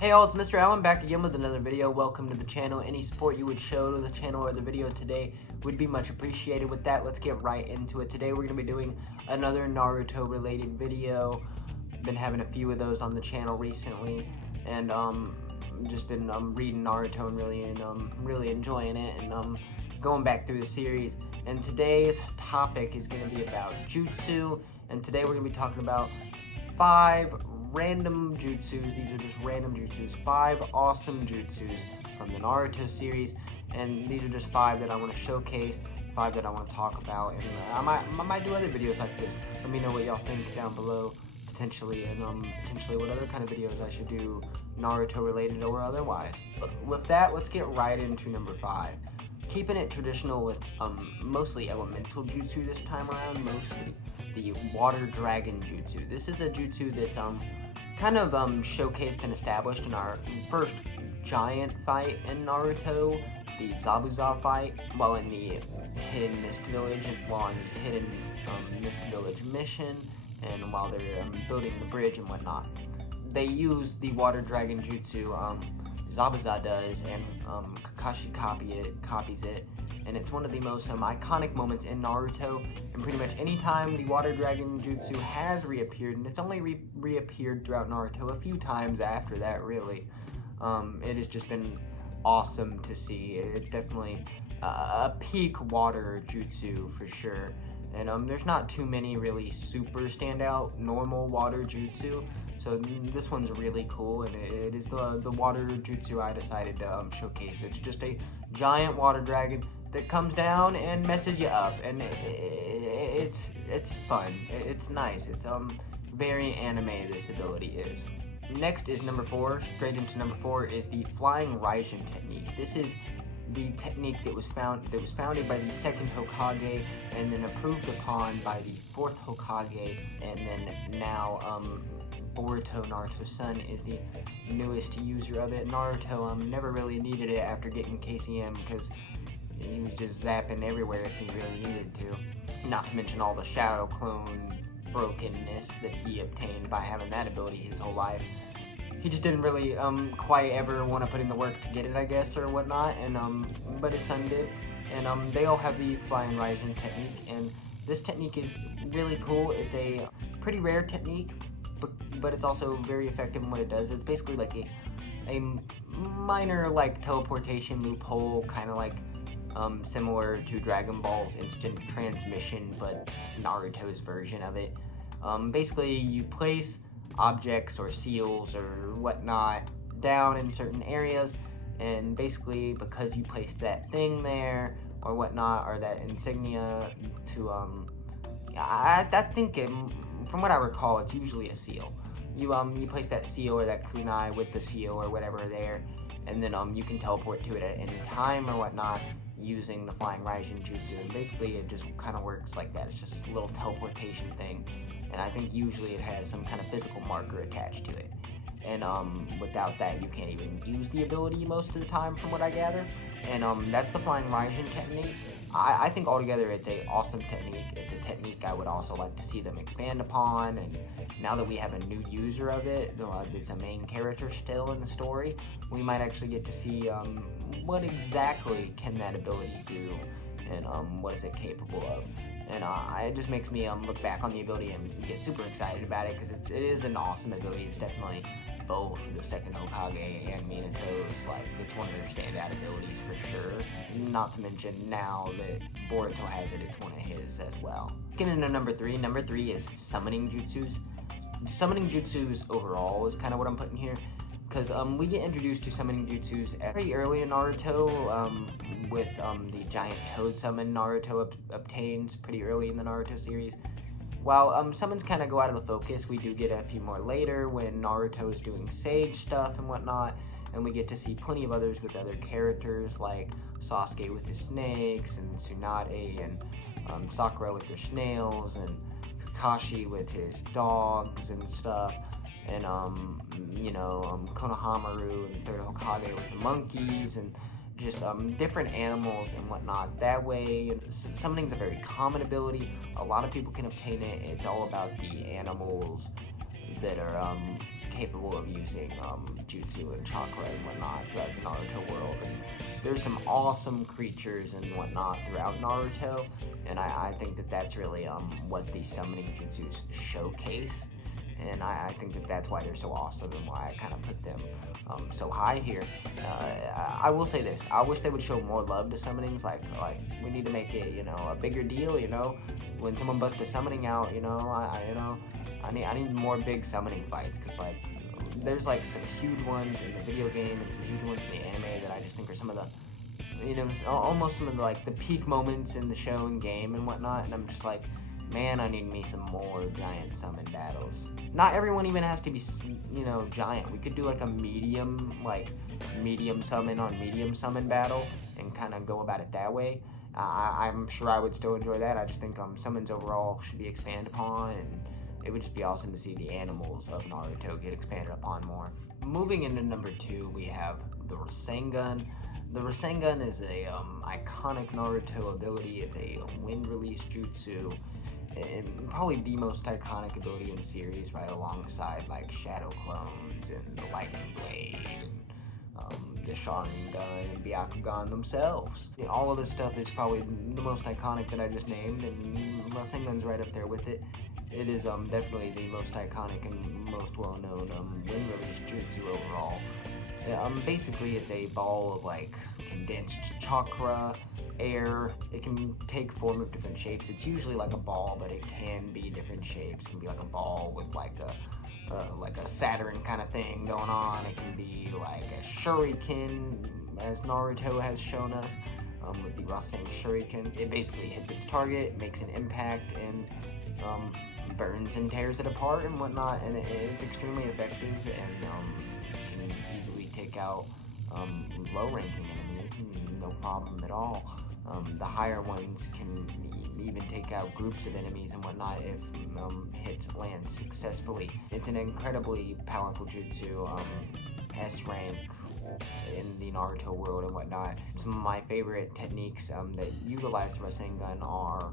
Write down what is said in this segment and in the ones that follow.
Hey all, it's Mr. Allen back again with another video. Welcome to the channel. Any support you would show to the channel or the video today would be much appreciated. With that, let's get right into it. Today we're going to be doing another Naruto related video. Been having a few of those on the channel recently, and just been reading Naruto and really enjoying it, and going back through the series. And today's topic is going to be about jutsu, and today we're going to be talking about 5 random jutsus. These are just random jutsus. 5 awesome jutsus from the Naruto series, and these are just 5 that I want to showcase, 5 that I want to talk about, and I might do other videos like this. Let me know what y'all think down below, potentially, and potentially what other kind of videos I should do, Naruto related or otherwise. But with that, let's get right into number 5. Keeping it traditional with mostly elemental jutsu this time around, mostly the water dragon jutsu. This is a jutsu that's kind of showcased and established in our first giant fight in Naruto, the Zabuza fight, while in the Hidden Mist Village, while in the Hidden Mist Village mission, and while they're building the bridge and whatnot. They use the water dragon jutsu, Zabuza does, and Kakashi copies it, and it's one of the most iconic moments in Naruto, and pretty much any time the water dragon jutsu has reappeared, and it's only reappeared throughout Naruto a few times after that, really. It has just been awesome to see. It's definitely a peak water jutsu for sure, and there's not too many really super standout normal water jutsu. So this one's really cool, and it is the water jutsu I decided to showcase. It's just a giant water dragon that comes down and messes you up, and it's fun. It's nice. It's very anime. This ability is. Next is number 4. Straight into number 4 is the flying Raijin technique. This is the technique that was founded by the 2nd Hokage, and then approved upon by the 4th Hokage, and then now Boruto, Naruto's son, is the newest user of it. Naruto never really needed it after getting KCM, because he was just zapping everywhere if he really needed to. Not to mention all the shadow clone brokenness that he obtained by having that ability his whole life. He just didn't really quite ever want to put in the work to get it, I guess, or whatnot, and but his son did. And they all have the flying Raijin technique, and this technique is really cool. It's a pretty rare technique, but it's also very effective in what it does. It's basically like a minor like teleportation loophole, kind of like similar to Dragon Ball's instant transmission, but Naruto's version of it. Basically, you place objects or seals or whatnot down in certain areas, and basically because you placed that thing there or whatnot, or that insignia to I think from what I recall, it's usually a seal. You place that seal or that kunai with the seal or whatever there, and then you can teleport to it at any time or whatnot using the flying Raijin jutsu. And basically it just kind of works like that. It's just a little teleportation thing, and I think usually it has some kind of physical marker attached to it. And without that, you can't even use the ability most of the time, from what I gather. And that's the flying Raijin technique. I think altogether it's a awesome technique. It's a technique I would also like to see them expand upon, and now that we have a new user of it, it's a main character still in the story, we might actually get to see what exactly can that ability do, and what is it capable of. And it just makes me look back on the ability and get super excited about it, because it is an awesome ability. It's definitely both the 2nd Hokage and Minato's, like, it's one of their standout abilities for sure. Not to mention now that Boruto has it, it's one of his as well. Getting into number 3. Number 3 is summoning jutsus. Summoning jutsus overall is kind of what I'm putting here, because we get introduced to summoning jutsus pretty early in Naruto, with the giant toad summon Naruto obtains pretty early in the Naruto series. While summons kind of go out of the focus, we do get a few more later when Naruto is doing sage stuff and whatnot, and we get to see plenty of others with other characters, like Sasuke with his snakes, and Tsunade, and Sakura with their snails, and Kakashi with his dogs and stuff, and Konohamaru and 3rd Hokage with the monkeys, and just different animals and whatnot. That way, summoning's a very common ability. A lot of people can obtain it. It's all about the animals that are capable of using jutsu and chakra and whatnot throughout the Naruto world. And there's some awesome creatures and whatnot throughout Naruto, and I think that that's really what the summoning jutsus showcase. And I think that that's why they're so awesome and why I kind of put them so high here. I will say this: I wish they would show more love to summonings. Like we need to make it, a bigger deal. When someone busts a summoning out, I need more big summoning fights, because like there's like some huge ones in the video game and some huge ones in the anime that I just think are some of the, almost some of the, like the peak moments in the show and game and whatnot. And I'm just like, man, I need me some more giant summon battles. Not everyone even has to be, giant. We could do like a medium summon on medium summon battle and kind of go about it that way. I'm sure I would still enjoy that. I just think summons overall should be expanded upon, and it would just be awesome to see the animals of Naruto get expanded upon more. Moving into number 2, we have the Rasengan. The Rasengan is a iconic Naruto ability. It's a wind release jutsu, and probably the most iconic ability in the series, right alongside like Shadow Clones and the Lightning Blade and the Sharingan and Byakugan themselves. All of this stuff is probably the most iconic that I just named, and Rasengan's right up there with it. It is definitely the most iconic and most well-known wind release jutsu overall. Basically, it's a ball of like condensed chakra, air. It can take form of different shapes. It's usually like a ball, but it can be different shapes. It can be like a ball with like a Saturn kind of thing going on. It can be like a shuriken, as Naruto has shown us, with the Rasen Shuriken. It basically hits its target, makes an impact, and burns and tears it apart and whatnot. And it's extremely effective, and can easily take out low-ranking enemies, no problem at all. The higher ones can even take out groups of enemies and whatnot if hits land successfully. It's an incredibly powerful jutsu, S rank in the Naruto world and whatnot. Some of my favorite techniques that utilize the Rasengan are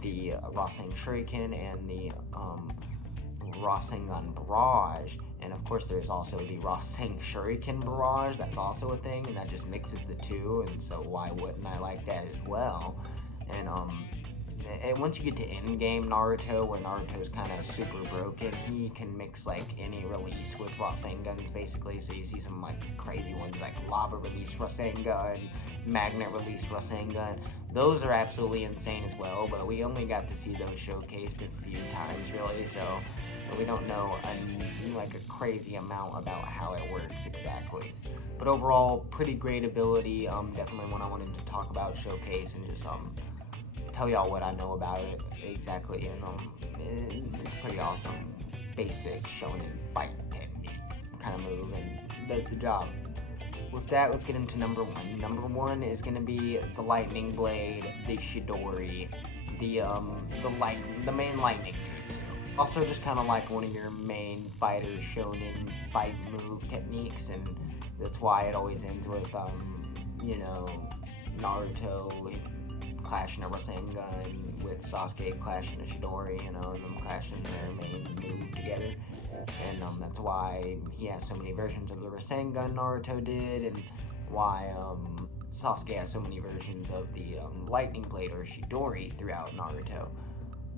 the Rasen Shuriken and the Rasengan Barrage. And of course there's also the Rasen Shuriken Barrage, that's also a thing, and that just mixes the two, and so why wouldn't I like that as well? And once you get to endgame Naruto, where Naruto's kind of super broken, he can mix like any release with Rasengans basically, so you see some like crazy ones like Lava Release Rasengan, Magnet Release Rasengan. Those are absolutely insane as well, but we only got to see those showcased a few times really, so we don't know like a crazy amount about how it works exactly. But overall, pretty great ability, definitely one I wanted to talk about, showcase, and just tell y'all what I know about it exactly, and it's pretty awesome, basic shonen fight technique kind of move, and does the job. With that, let's get into number 1. Number 1 is going to be the Lightning Blade, the Chidori, the main lightning jutsu. Also just kind of like one of your main fighters shonen fight move techniques, and that's why it always ends with, Naruto clashing a Rasengan with Sasuke clashing a Chidori, them clashing their main move together. And that's why he has so many versions of the Rasengan Naruto did, and why Sasuke has so many versions of the Lightning Blade or Chidori throughout Naruto.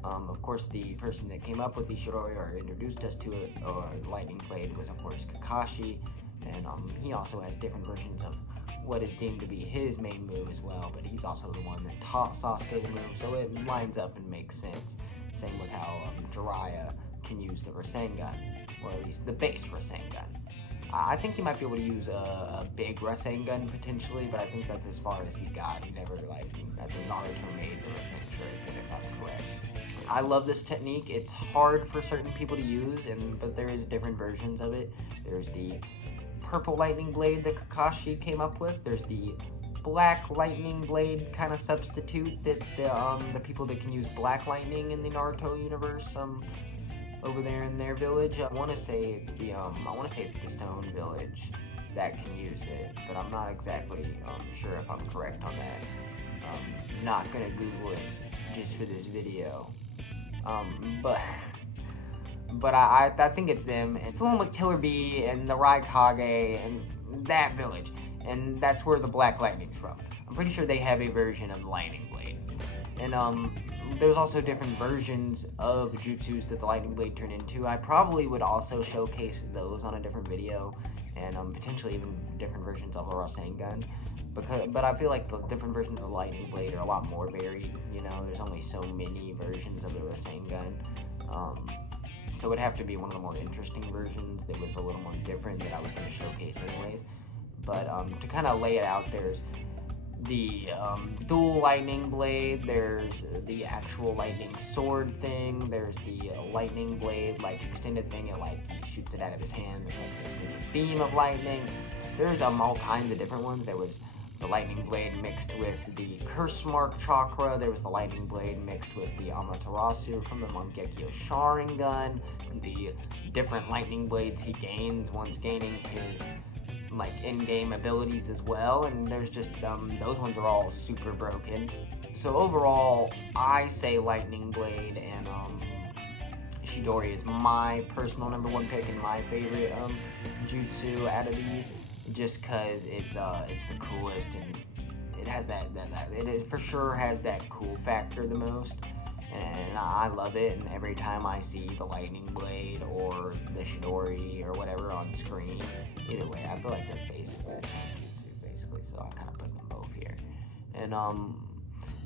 Of course, the person that came up with the Chidori or introduced us to it, or Lightning Blade, was of course Kakashi, and he also has different versions of what is deemed to be his main move as well, but he's also the one that taught Sasuke the move, so it lines up and makes sense. Same with how Jiraiya can use the Rasengan, or at least the base Rasengan. I think he might be able to use a big Rasengan potentially, but I think that's as far as he got. He never, as Naruto made the Rasen Shuriken, if I'm correct. I love this technique. It's hard for certain people to use, but there is different versions of it. There's the purple lightning blade that Kakashi came up with. There's the black lightning blade kind of substitute that the people that can use black lightning in the Naruto universe over there in their village. I want to say it's the Stone Village that can use it, but I'm not exactly sure if I'm correct on that. Not gonna Google it just for this video. but I think it's them. It's the one with Killer Bee and the Raikage and that village, and that's where the Black Lightning's from. I'm pretty sure they have a version of Lightning Blade, and there's also different versions of jutsus that the Lightning Blade turn into. I probably would also showcase those on a different video, and potentially even different versions of the Rasengan. But I feel like the different versions of the Lightning Blade are a lot more varied. You know, there's only so many versions of the Rasengan. So it would have to be one of the more interesting versions that was a little more different that I was going to showcase anyways. But to kind of lay it out, there's the dual lightning blade, there's the actual lightning sword thing, there's the lightning blade like extended thing, it like shoots it out of his hand, there's like this beam of lightning. There's all kinds of different ones. There was the lightning blade mixed with the curse mark chakra, there was the lightning blade mixed with the Amaterasu from the Mangekyo Sharingan, the different lightning blades he gains once gaining his like in-game abilities as well, and there's just those ones are all super broken. So overall, I say Lightning Blade and Chidori is my personal #1 pick and my favorite jutsu out of these, just cause it's the coolest and it has it for sure has that cool factor the most. And I love it, and every time I see the Lightning Blade or the Chidori or whatever on screen, either way, I feel like they're basically the same jutsu, basically, so I kind of put them both here. And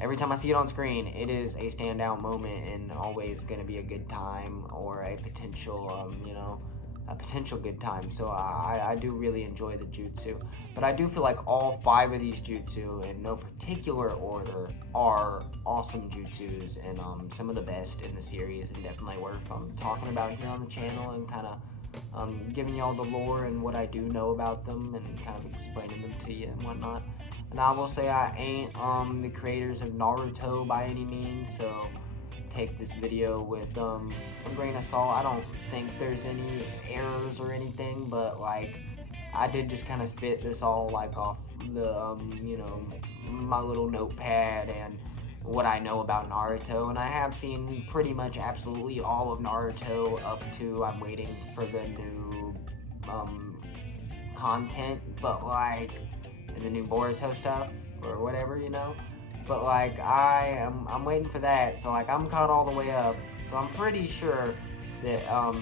every time I see it on screen, it is a standout moment and always going to be a good time or a potential, a potential good time. So I do really enjoy the jutsu, but I do feel like all 5 of these jutsu in no particular order are awesome jutsus and some of the best in the series, and definitely worth talking about here on the channel and kind of giving y'all the lore and what I do know about them and kind of explaining them to you and whatnot. And I will say I ain't the creators of Naruto by any means, so take this video with a grain of salt. I don't think there's any errors or anything, but like I did just kind of spit this all like off the my little notepad and what I know about Naruto, and I have seen pretty much absolutely all of Naruto up to I'm waiting for the new content, but like and the new Boruto stuff or whatever, but like I'm waiting for that, so like I'm caught all the way up, so I'm pretty sure that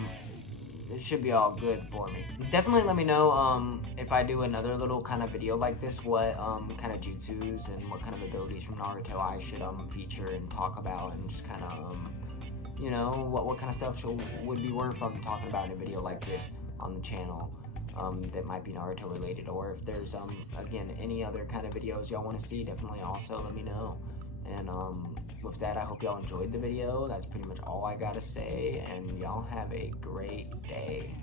it should be all good for me. Definitely let me know if I do another little kind of video like this, what kind of jutsus and what kind of abilities from Naruto I should feature and talk about, and just kind of what kind of stuff would be worth talking about in a video like this on the channel. That might be Naruto related, or if there's again any other kind of videos y'all want to see, definitely also let me know. And with that, I hope y'all enjoyed the video. That's pretty much all I gotta say, and y'all have a great day.